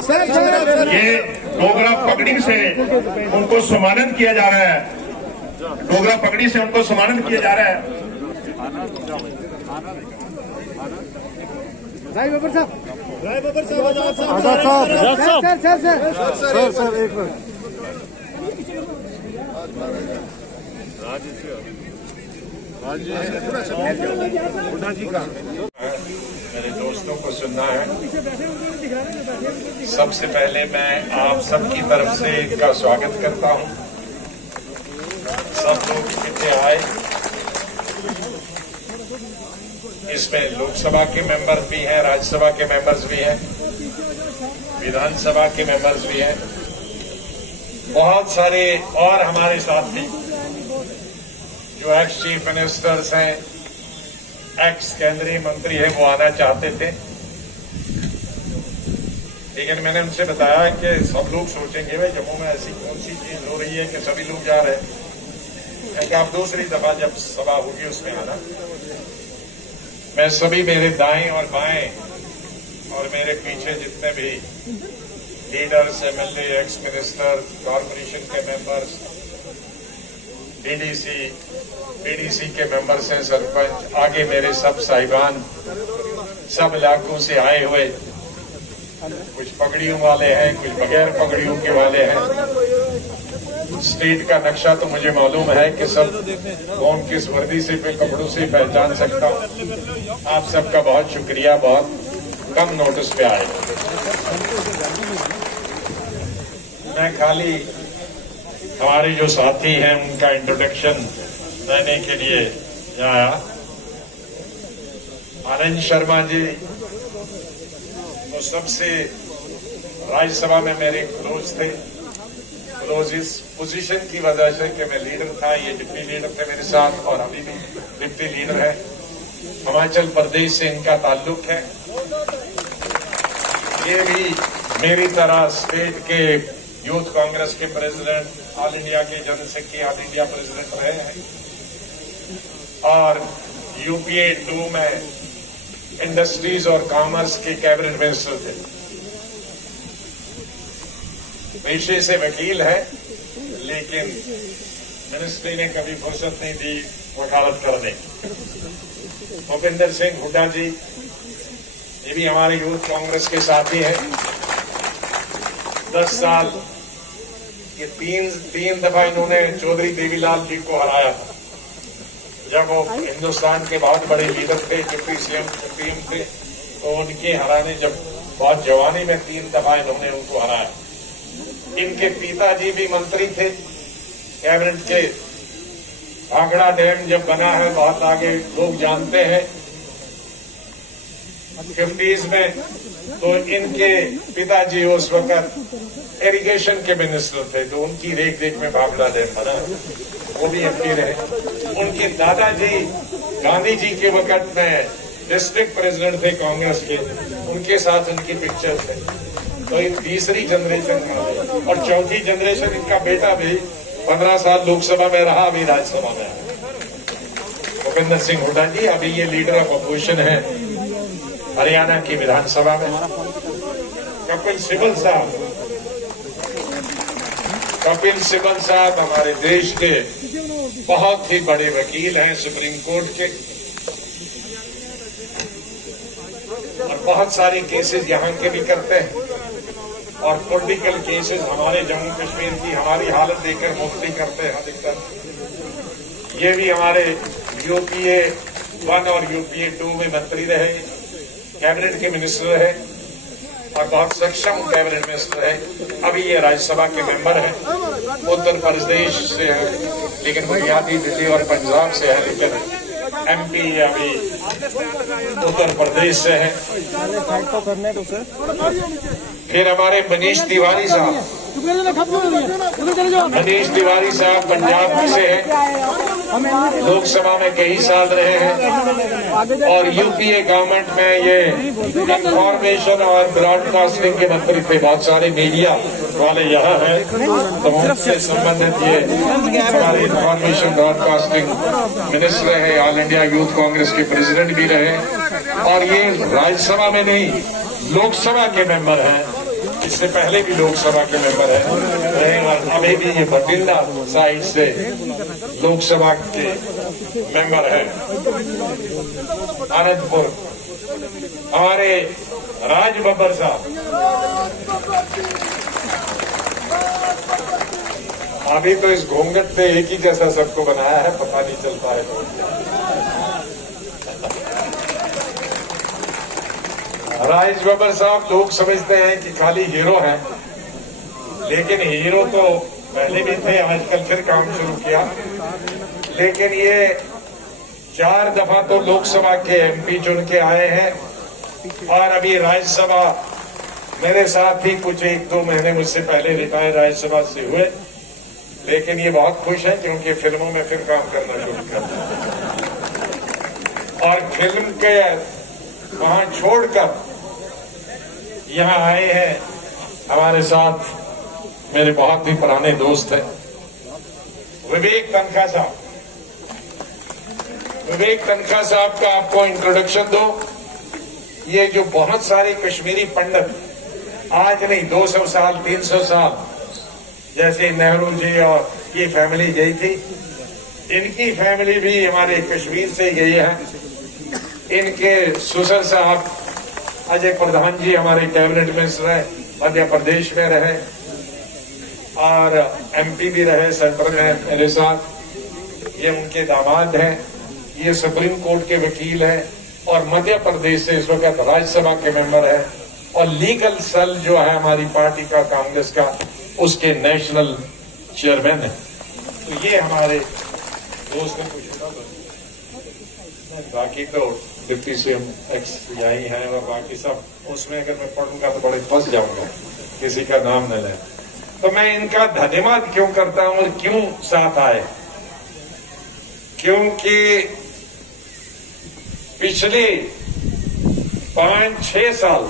ये डोगरा पगड़ी से उनको सम्मानित किया जा रहा है। डोगरा पगड़ी से उनको सम्मानित किया जा रहा है। सर एक मिनट। मेरे दोस्तों को सुनना है। सबसे पहले मैं आप सबकी तरफ से इनका स्वागत करता हूं। सब लोग इकट्ठे आए। इसमें लोकसभा के मेंबर भी हैं, राज्यसभा के मेंबर्स भी हैं, विधानसभा के मेंबर्स भी हैं, बहुत सारे और हमारे साथी जो एक्स चीफ मिनिस्टर्स हैं, एक्स केंद्रीय मंत्री हैं, वो आना चाहते थे, लेकिन मैंने उनसे बताया कि सब लोग सोचेंगे भाई जम्मू में ऐसी कौन सी चीज हो रही है कि सभी लोग जा रहे हैं, कि आप दूसरी दफा जब सभा होगी उसमें आना। मैं सभी मेरे दाएं और बाएं और मेरे पीछे जितने भी leaders, MLA, ex minister, corporation के मेंबर्स, बीडीसी के मेंबर्स हैं, सरपंच, आगे मेरे सब साहिबान, सब इलाकों से आए हुए, कुछ पगड़ियों वाले हैं, कुछ बगैर पगड़ियों के वाले हैं। स्टेट का नक्शा तो मुझे मालूम है कि सब कौन किस वर्दी से पे कपड़ों से पहचान सकता हूं। आप सबका बहुत शुक्रिया, बहुत कम नोटिस पे आए। मैं खाली हमारे जो साथी हैं उनका इंट्रोडक्शन देने के लिए आया। आनंद शर्मा जी तो सबसे राज्यसभा में मेरे क्लोज थे, क्लोज इस पोजीशन की वजह से कि मैं लीडर था, ये डिप्टी लीडर थे मेरे साथ और अभी भी डिप्टी लीडर है। हिमाचल प्रदेश से इनका ताल्लुक है। ये भी मेरी तरह स्टेट के यूथ कांग्रेस के प्रेसिडेंट, ऑल इंडिया के general secretary, all India president रहे हैं और यूपीए 2 में इंडस्ट्रीज और कॉमर्स के कैबिनेट मिनिस्टर थे। पेशे से वकील है, लेकिन मिनिस्ट्री ने कभी फुर्सत नहीं दी वकालत करने। भूपिंदर सिंह हुड्डा जी, ये भी हमारे यूथ कांग्रेस के साथी हैं। 10 साल ये तीन दफा इन्होंने चौधरी देवीलाल जी को हराया था, जब वो हिंदुस्तान के बहुत बड़े लीडर थे, डिप्टी सीएम थे, तो उनके हराने जब बहुत जवानी में 3 दफा इन्होंने उनको हराया। इनके पिताजी भी मंत्री थे कैबिनेट के। भाखड़ा डैम जब बना है, बहुत आगे लोग जानते हैं, 50s में, तो इनके पिताजी उस वक्त इरिगेशन के मिनिस्टर थे, तो उनकी रेख देख में भाखड़ा डैम बना, वो भी एमपी रहे। उनके दादाजी गांधी जी के वक्त में डिस्ट्रिक्ट प्रेसिडेंट थे कांग्रेस के, उनके साथ उनकी पिक्चर थे। तो ये तीसरी जनरेशन का, और चौथी जनरेशन इनका बेटा भी 15 साल लोकसभा में रहा, अभी राज्यसभा में। भूपिंदर सिंह हुड्डा जी अभी ये लीडर ऑफ अपोजिशन है हरियाणा की विधानसभा में। कपिल सिब्बल साहब हमारे देश के बहुत ही बड़े वकील हैं, सुप्रीम कोर्ट के, और बहुत सारे केसेस यहाँ के भी करते हैं, और पॉलिटिकल केसेस हमारे जम्मू कश्मीर की हमारी हालत देखकर मुफ्ती करते हैं अधिकतर। ये भी हमारे यूपीए 1 और यूपीए 2 में मंत्री रहे, कैबिनेट के मिनिस्टर रहे और बहुत सक्षम कैबिनेट मिनिस्टर है। अभी ये राज्यसभा के मेंबर हैं। उत्तर प्रदेश से है, लेकिन बुनियादी दिल्ली और पंजाब से है, लेकिन एमपी अभी उत्तर प्रदेश से है। फिर हमारे मनीष तिवारी साहब पंजाब से हैं, लोकसभा में कई साल रहे हैं और यूपीए गवर्नमेंट में ये इंफॉर्मेशन और ब्रॉडकास्टिंग के मंत्री थे। बहुत सारे मीडिया वाले यहाँ हैं, तो उनसे संबंधित ये हमारे इंफॉर्मेशन ब्रॉडकास्टिंग मिनिस्टर है, ऑल इंडिया यूथ कांग्रेस के प्रेसिडेंट भी रहे, और ये राज्यसभा में नहीं लोकसभा के मेंबर हैं। इससे पहले भी लोकसभा के मेंबर रहे और अभी भी ये बठिंडा साइड से लोकसभा के मेंबर है। अनंतपुर हमारे राज बब्बर साहब अभी तो इस घूंघट पे एक ही जैसा सबको बनाया है, पता नहीं चलता है तो। राज बब्बर साहब लोग समझते हैं कि खाली हीरो हैं, लेकिन हीरो तो पहले भी थे, आजकल फिर काम शुरू किया। लेकिन ये 4 दफा तो लोकसभा के एमपी चुन के आए हैं और अभी राज्यसभा मेरे साथ ही कुछ 1-2 महीने मुझसे पहले रिटायर राज्यसभा से हुए। लेकिन ये बहुत खुश है क्योंकि फिल्मों में फिर काम करना शुरू कर और फिल्म के वहां छोड़कर यहां आए हैं। हमारे साथ मेरे बहुत ही पुराने दोस्त हैं विवेक तनखा साहब। विवेक तनखा साहब का आपको इंट्रोडक्शन दो। ये जो बहुत सारे कश्मीरी पंडित आज नहीं 200 साल 300 साल जैसे नेहरू जी और ये फैमिली गई थी, इनकी फैमिली भी हमारे कश्मीर से गई है। इनके ससुर साहब अजय प्रधान जी हमारे कैबिनेट मिनिस्टर रहे, मध्य प्रदेश में रहे और एमपी भी रहे सेंटर में मेरे साथ। ये उनके दामाद हैं, ये सुप्रीम कोर्ट के वकील हैं और मध्य प्रदेश से इस वक्त राज्यसभा के मेंबर है और लीगल सेल जो है हमारी पार्टी का कांग्रेस का उसके नेशनल चेयरमैन है। तो ये हमारे दोस्त ने कुछ बाकी तो डिप्टी सीएम एक्स यही है और बाकी सब उसमें अगर मैं पढ़ूंगा तो बड़े फंस जाऊंगा, किसी का नाम न लें। तो मैं इनका धन्यवाद क्यों करता हूं और क्यों साथ आए, क्योंकि पिछले 5-6 साल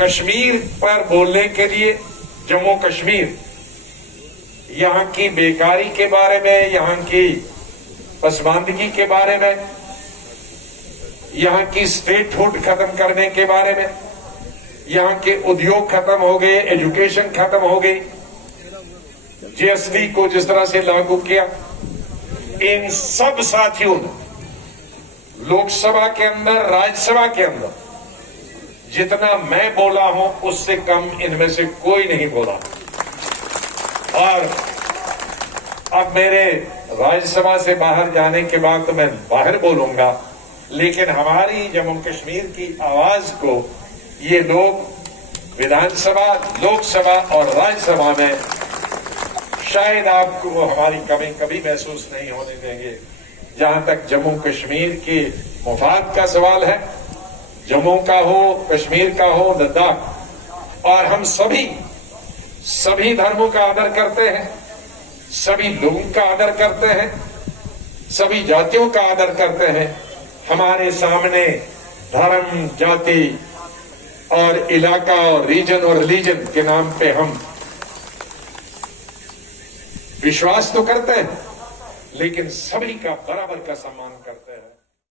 कश्मीर पर बोलने के लिए जम्मू कश्मीर, यहां की बेकारी के बारे में, यहां की पसमानदगी के बारे में, यहां की स्टेट हुड खत्म करने के बारे में, यहां के उद्योग खत्म हो गए, एजुकेशन खत्म हो गई, जीएसटी को जिस तरह से लागू किया, इन सब साथियों ने लोकसभा के अंदर राज्यसभा के अंदर जितना मैं बोला हूं उससे कम इनमें से कोई नहीं बोला। और अब मेरे राज्यसभा से बाहर जाने के बाद तो मैं बाहर बोलूंगा, लेकिन हमारी जम्मू कश्मीर की आवाज को ये लोग विधानसभा, लोकसभा और राज्यसभा में शायद आपको हमारी कमी कभी महसूस नहीं होने देंगे। जहां तक जम्मू कश्मीर की मुफाद का सवाल है, जम्मू का हो, कश्मीर का हो, लद्दाख, और हम सभी धर्मों का आदर करते हैं, सभी लोगों का आदर करते हैं, सभी जातियों का आदर करते हैं। हमारे सामने धर्म, जाति और इलाका और रीजन और रिलीजन के नाम पे हम विश्वास तो करते हैं, लेकिन सभी का बराबर का सम्मान करते हैं।